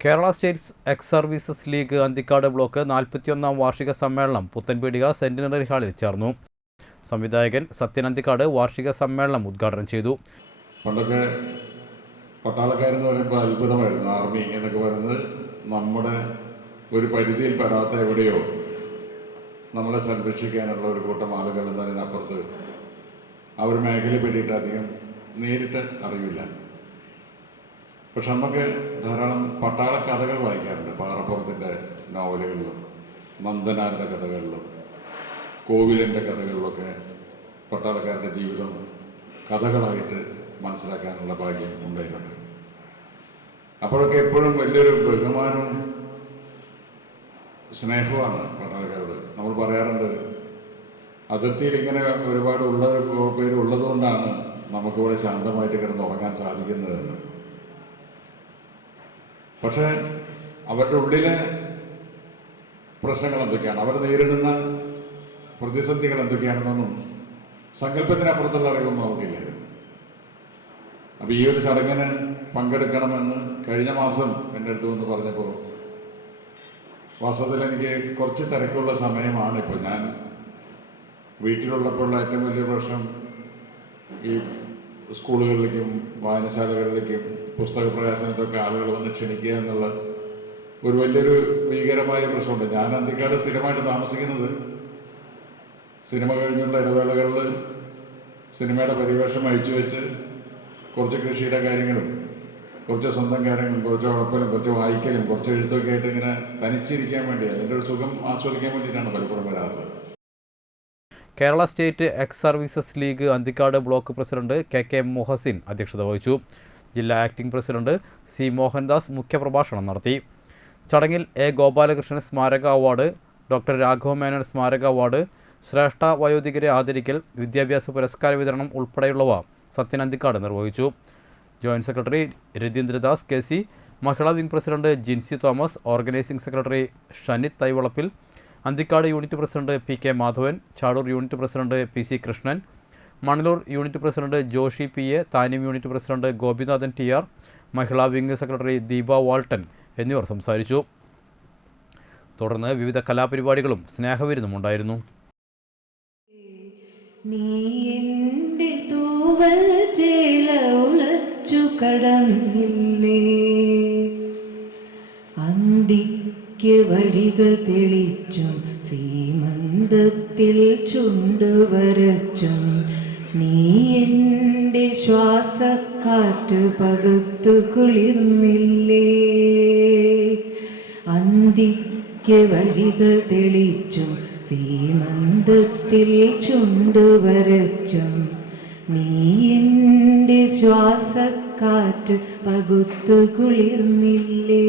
Kerala states ex services league Anthikkad block നാൽപ്പത്തിയൊന്നാം വാർഷിക സമ്മേളനം Puthenpeedika centenary ഹാളിൽ ചേർന്നു. സംവിധായകൻ സത്യൻ അന്തിക്കാട് വാർഷിക സമ്മേളനം ഉദ്ഘാടനം ചെയ്തു. പണ്ടൊക്കെ പട്ടാളക്കാരെന്ന് പറയുമ്പോൾ അത്ഭുതമായിരുന്നു ആർമി എന്നൊക്കെ പറയുന്നത് നമ്മുടെ ഒരു പരിധിയിൽ പെടാത്ത എവിടെയോ നമ്മളെ സംരക്ഷിക്കാനുള്ള ഒരു കൂട്ടം ആളുകൾ എന്നതിനപ്പുറത്ത് ആ ഒരു മേഖലയെ പറ്റിയിട്ട് അധികം നേരിട്ട് അറിയില്ല പക്ഷെ നമുക്ക് ധാരാളം പട്ടാള കഥകൾ വായിക്കാറുണ്ട്. പാറപ്പുറത്തിന്റെ നോവലുകളിലും നന്ദനാരുടെ കഥകളിലും കോവിലിന്റെ കഥകളിലൊക്കെ പട്ടാളക്കാരുടെ ജീവിതം കഥകളായിട്ട് മനസ്സിലാക്കാനുള്ള ഭാഗ്യം ഉണ്ടായിട്ടുണ്ട്. അപ്പോഴൊക്കെ എപ്പോഴും വലിയൊരു ബഹുമാനവും സ്നേഹമാണ് പട്ടാളക്കാരോട്. നമ്മൾ പറയാറുണ്ട് അതിർത്തിയിൽ ഇങ്ങനെ ഒരുപാട് ഉള്ള പേര് ഉള്ളതുകൊണ്ടാണ് നമുക്കിവിടെ ശാന്തമായിട്ട് കിടന്ന് ഉറങ്ങാൻ സാധിക്കുന്നതെന്ന്. പക്ഷേ അവരുടെ ഉള്ളിലെ പ്രശ്നങ്ങൾ എന്തൊക്കെയാണ്? അവർ നേരിടുന്ന പ്രതിസന്ധികൾ എന്തൊക്കെയാണെന്നൊന്നും സങ്കല്പത്തിനപ്പുറത്തുള്ള അറിവൊന്നും നമുക്കില്ലായിരുന്നു അപ്പൊ ഈ ഒരു ചടങ്ങിന് പങ്കെടുക്കണമെന്ന് കഴിഞ്ഞ മാസം എന്റെ അടുത്ത് വന്ന് പറഞ്ഞപ്പോൾ വാസ്തവത്തിൽ എനിക്ക് കുറച്ച് തിരക്കുള്ള സമയമാണ് ഇപ്പോൾ. ഞാൻ വീട്ടിലുള്ളപ്പോഴുള്ള ഏറ്റവും വലിയ പ്രശ്നം ഈ സ്കൂളുകളിലേക്കും വായനശാലകളിലേക്കും പുസ്തക പ്രകാശനത്തൊക്കെ ആളുകൾ വന്ന് ക്ഷണിക്കുക എന്നുള്ള ഒരു വലിയൊരു ഭീകരമായ പ്രശ്നമുണ്ട്. ഞാൻ അന്തിക്കാട് സ്ഥിരമായിട്ട് താമസിക്കുന്നത് സിനിമ കഴിഞ്ഞുള്ള ഇടവേളകളിൽ സിനിമയുടെ പരിവേഷം അയച്ചു വെച്ച് കുറച്ച് കൃഷിയുടെ കാര്യങ്ങളും കുറച്ച് സ്വന്തം കാര്യങ്ങളും കുറച്ച് ഉഴപ്പലും കുറച്ച് വായിക്കലും കുറച്ച് എഴുത്തൊക്കെ ആയിട്ട് ഇങ്ങനെ തനിച്ചിരിക്കാൻ വേണ്ടി അതിന്റെ ഒരു സുഖം ആസ്വദിക്കാൻ വേണ്ടിയിട്ടാണ് പലപ്പോഴും വരാറുള്ളത്. Kerala state ex services league Anthikkad block president K K Muhasin അധ്യക്ഷത വഹിച്ചു. ജില്ലാ ആക്ടിംഗ് പ്രസിഡന്റ് സി മോഹൻദാസ് മുഖ്യപ്രഭാഷണം നടത്തി. ചടങ്ങിൽ എ ഗോപാലകൃഷ്ണൻ സ്മാരക അവാർഡ് ഡോക്ടർ രാഘവ മേനോൻ സ്മാരക അവാർഡ് ശ്രേഷ്ഠ വയോധികരെ ആദരിക്കൽ വിദ്യാഭ്യാസ പുരസ്കാര വിതരണം ഉൾപ്പെടെയുള്ളവ സത്യൻ അന്തിക്കാട് നിർവഹിച്ചു. Joint secretary Ratheendradas K C Mahila wing president Jinsi Thomas organising secretary Shanith Thaivalappil Anthikkad unit president P K Madhavan Chadur unit president P C Krishnan Manalur unit president Joshi P A Thanim unit president Gopinathan T R Mahila wing secretary Deepa Walton എന്നിവർ സംസാരിച്ചു. തുടർന്ന് വിവിധ കലാപരിപാടികളും സ്നേഹവിരുന്നും ഉണ്ടായിരുന്നു നീ കടന്നില്ലേ? അന്തിക്ക് വഴികൾ തെളിച്ചും സീമന്തത്തിൽ ചുണ്ടുവരച്ചും നീ എന്റെ ശ്വാസക്കാറ്റ് പകുത്തു കുളിർന്നില്ലേ? അന്തിക്ക് വഴികൾ തെളിച്ചും സീമന്തത്തിൽ ചുണ്ടുവരച്ചും നീ എന്റെ ശ്വാസക്കാറ്റ് പകുത്തു കുളിർന്നില്ലേ?